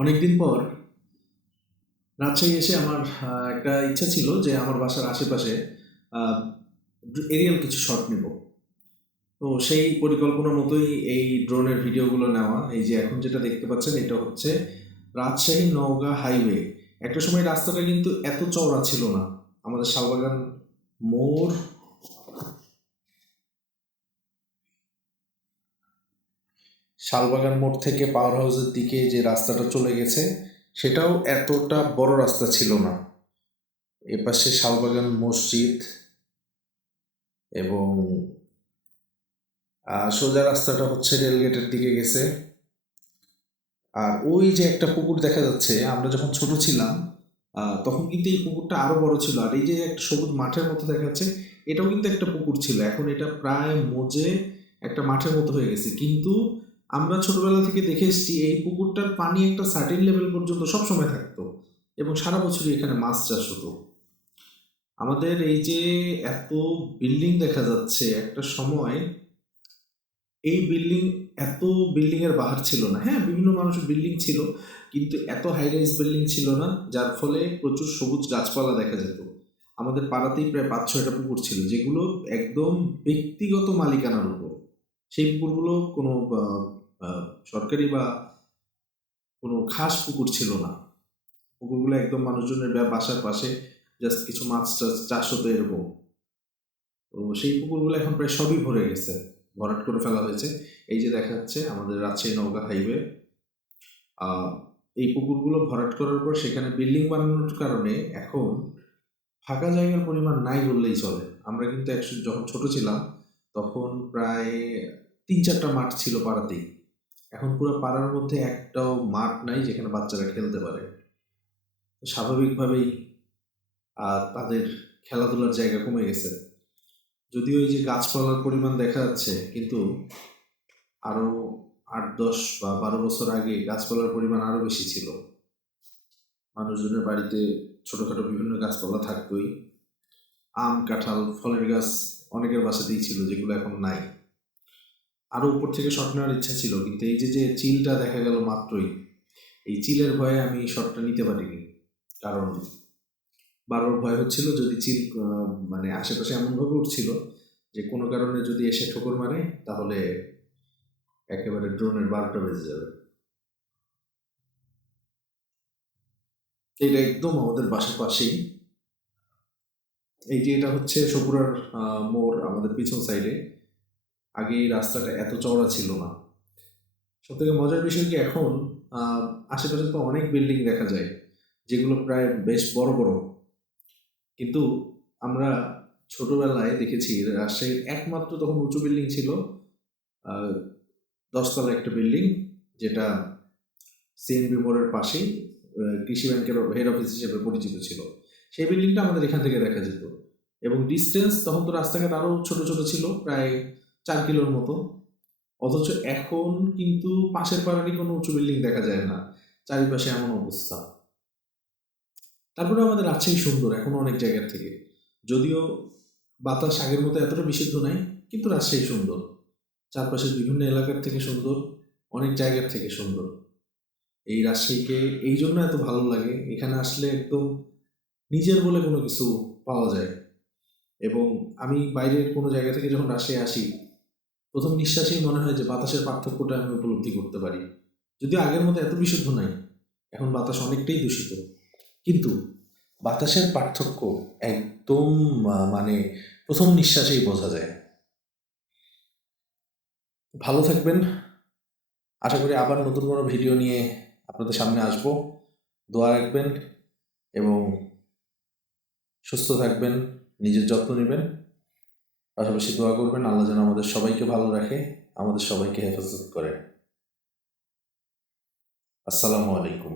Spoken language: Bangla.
অনেকদিন পর রাজশাহী এসে আমার একটা ইচ্ছা ছিল যে আমার বাসার আশেপাশে এরিয়াল কিছু শট নেব। তো সেই পরিকল্পনা মতোই এই ড্রোনের ভিডিওগুলো নেওয়া। এই যে এখন যেটা দেখতে পাচ্ছেন এটা হচ্ছে রাজশাহী নওগাঁ হাইওয়ে। একটা সময় রাস্তাটা কিন্তু এত চওড়া ছিল না। আমাদের শালবাগান মোড় শালবাগান মোড় থেকে পাওয়ার হাউসের দিকে যে রাস্তাটা চলে গেছে সেটাও এতটা বড় রাস্তা ছিল না। এপাশে শালবাগান মসজিদ এবং সোজা রাস্তাটা হচ্ছে রেলগেটের দিকে গেছে। আর ওই যে একটা পুকুর দেখা যাচ্ছে, আমরা যখন ছোট ছিলাম তখন কিন্তু এই পুকুরটা আরো বড় ছিল। আর এই যে একটা সবুজ মাঠের মতো দেখা যাচ্ছে, এটাও কিন্তু একটা পুকুর ছিল। এখন এটা প্রায় মজে একটা মাঠের মতো হয়ে গেছে। কিন্তু আমরা ছোটবেলা থেকে দেখে এসেছি এই পুকুরটার পানি একটা সার্টেন লেভেল পর্যন্ত সব সময় থাকতো এবং সারা বছরই এখানে মাছ চাষ হতো। আমাদের এই যে এত বিল্ডিং দেখা যাচ্ছে, একটা সময় এই বিল্ডিং এত বিল্ডিং এর বাহার ছিল না। হ্যাঁ, বিভিন্ন মানুষের বিল্ডিং ছিল, কিন্তু এত হাই রাইজ বিল্ডিং ছিল না, যার ফলে প্রচুর সবুজ গাছপালা দেখা যেত। আমাদের পাড়াতেই প্রায় 5-6টা পুকুর ছিল, যেগুলো একদম ব্যক্তিগত মালিকানার উপর। সেই পুকুরগুলো কোনো সরকারি বা কোনো খাস পুকুর ছিল না। পুকুরগুলো একদম মানুষজনের বাসার পাশে, জাস্ট কিছু মাছ টাছ চাষ হতো এরকম। তো সেই পুকুরগুলো এখন প্রায় সবই ভরে গেছে, ভরাট করে ফেলা হয়েছে। এই যে দেখা যাচ্ছে আমাদের রাজশাহী নওগাঁ হাইওয়ে। এই পুকুরগুলো ভরাট করার পর সেখানে বিল্ডিং বানানোর কারণে এখন ফাঁকা জায়গার পরিমাণ নাই বললেই চলে। আমরা কিন্তু যখন ছোট ছিলাম তখন প্রায় 3-4টা মাঠ ছিল পাড়াতেই। এখন পুরো পাড়ার মধ্যে একটাও মাঠ নাই যেখানে বাচ্চারা খেলতে পারে। স্বাভাবিকভাবেই তাদের খেলাধুলার জায়গা কমে গেছে। যদিও এই যে গাছপালার পরিমাণ দেখা যাচ্ছে, কিন্তু আরো 8-10 বা 12 বছর আগে গাছপালার পরিমাণ আরো বেশি ছিল। মানুষজনের বাড়িতে ছোটখাটো বিভিন্ন গাছপালা থাকতোই। আম কাঁঠাল ফলের গাছ অনেকের বাসাতেই ছিল, যেগুলো এখন নাই। আরো উপর থেকে শট নেওয়ার ইচ্ছা ছিল, কিন্তু এই যে চিলটা দেখা গেল মাত্রই, এই চিলের ভয়ে আমি শটটা নিতে পারিনি। কারণ বারবার ভয় হচ্ছিল যদি চিল মানে আশেপাশে এমনভাবে উঠছিল যে কোনো কারণে যদি এসে ঠোকর মারে তাহলে একেবারে ড্রোনের 12টা বেজে যাবে। এটা একদম আমাদের বাসার পাশেই। এই যে এটা হচ্ছে সপুরার মোড় আমাদের পিছন সাইডে। আগে এই রাস্তাটা এত চওড়া ছিল না। সবথেকে মজার বিষয় কি, এখন আশেপাশে তো অনেক বিল্ডিং দেখা যায় যেগুলো প্রায় বেশ বড় বড়। কিন্তু আমরা ছোটবেলায় দেখেছি রাজশাহীর একমাত্র তখন উঁচু বিল্ডিং ছিল 10তলা একটা বিল্ডিং, যেটা সিএনবি মোড়ের পাশেই কৃষি ব্যাংকের হেড অফিস হিসেবে পরিচিত ছিল। সেই বিল্ডিংটা আমাদের এখান থেকে দেখা যেত। এবং ডিস্টেন্স তখন তো রাস্তাঘাট আরও ছোট ছোট ছিল, প্রায় 4 কিলোর মতো। অথচ এখন কিন্তু পাশের পাড়ারই কোনো উঁচু বিল্ডিং দেখা যায় না, চারিপাশে এমন অবস্থা। তারপরে আমাদের রাজশাহী সুন্দর এখনো অনেক জায়গার থেকে, যদিও বাতাস আগের মতো এতটা বিশুদ্ধ নাই, কিন্তু রাজশাহী সুন্দর। চারপাশের বিভিন্ন এলাকার থেকে সুন্দর, অনেক জায়গার থেকে সুন্দর। এই রাজশাহীকে এই জন্য এত ভালো লাগে, এখানে আসলে একদম নিজের বলে কোনো কিছু পাওয়া যায়। এবং আমি বাইরের কোনো জায়গা থেকে যখন রাজশাহী আসি, প্রথম নিঃশ্বাসেই মনে হয় যে বাতাসের পার্থক্যটা আমি উপলব্ধি করতে পারি। যদিও আগের মতো এত বিশুদ্ধ নাই, এখন বাতাস অনেকটাই দূষিত, কিন্তু বাতাসের পার্থক্য একদম মানে প্রথম নিঃশ্বাসেই বোঝা যায়। ভালো থাকবেন। আশা করি আবার নতুন কোনো ভিডিও নিয়ে আপনাদের সামনে আসব। দোয়া রাখবেন এবং সুস্থ থাকবেন, নিজের যত্ন নেবেন। পাশাপাশি দোয়া করবেন আল্লাহ যেন আমাদের সবাইকে ভালো রাখে, আমাদের সবাইকে হেফাজত করে। আসসালামু আলাইকুম।